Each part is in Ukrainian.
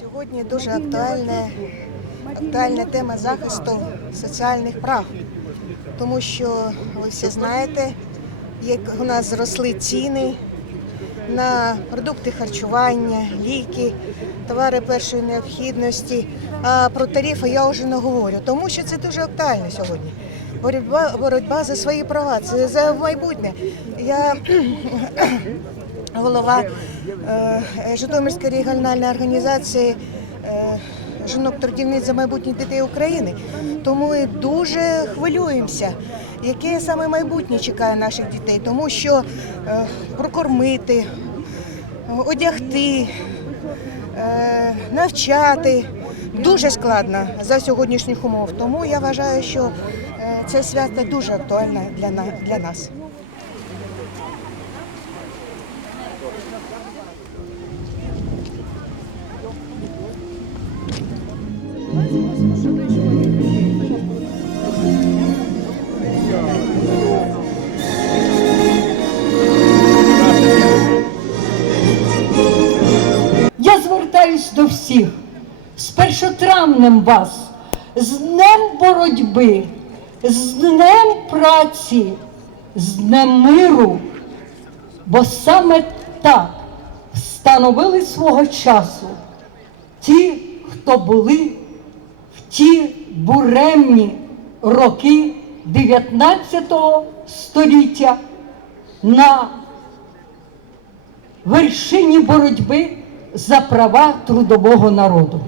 Сьогодні дуже актуальна, актуальна тема захисту соціальних прав, тому що ви всі знаєте, як у нас зросли ціни на продукти харчування, ліки, товари першої необхідності. А про тарифи я вже не говорю, тому що це дуже актуально сьогодні. Боротьба, боротьба за свої права, це за майбутнє. Я голова е, Житомирської регіональної організації е, жінок трудівниць за майбутнє дітей України. Тому ми дуже хвилюємося, яке саме майбутнє чекає наших дітей, тому що е, прокормити, одягти, е, навчати дуже складно за сьогоднішніх умов. Тому я вважаю, що е, це свято дуже актуальне для на- для нас. Я звертаюсь до всіх з першотравнем вас, з днем боротьби, з днем праці, з днем миру, бо саме так встановили свого часу ті, хто були в ті буремні роки 19 століття на вершині боротьби за права трудового народу.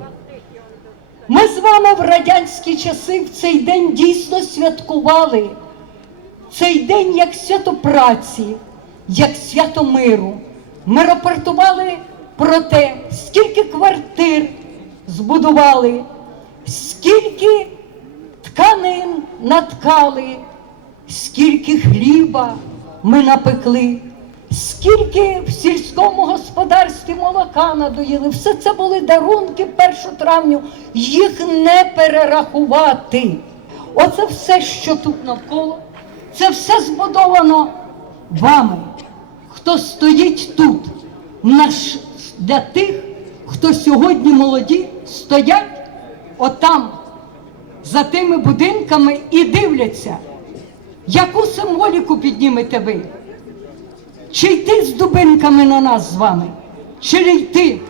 Ми з вами в радянські часи в цей день дійсно святкували цей день як свято праці, як свято миру. Ми рапортували про те, скільки квартир збудували, скільки тканин наткали, скільки хліба ми напекли, скільки в сільському господарстві молока надоїли. Все це були дарунки 1 травню, їх не перерахувати. Оце все, що тут навколо, це все збудовано вами, хто стоїть тут, наш, для тих, хто сьогодні молоді, стоять отам, за тими будинками і дивляться, яку символіку піднімете ви? Чи йти з дубинками на нас з вами? Чи не йти?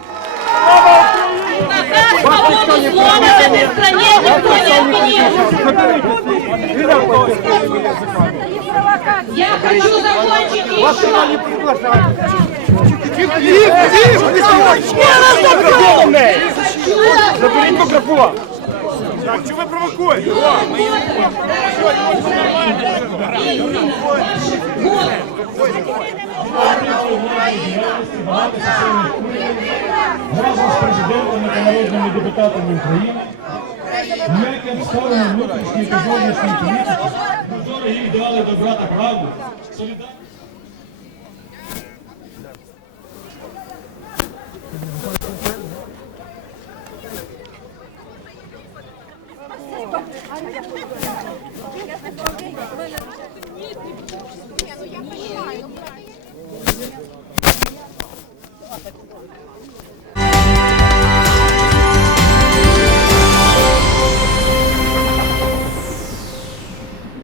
Я хочу закончить еще. Заберіть мікрофон! Так, чого ви провокуєте? разом з президентами та народними депутатами України, ніяким сторонам внутрішньої та зовнішньої політики, прозорі ідеали добра та правди, солідарність.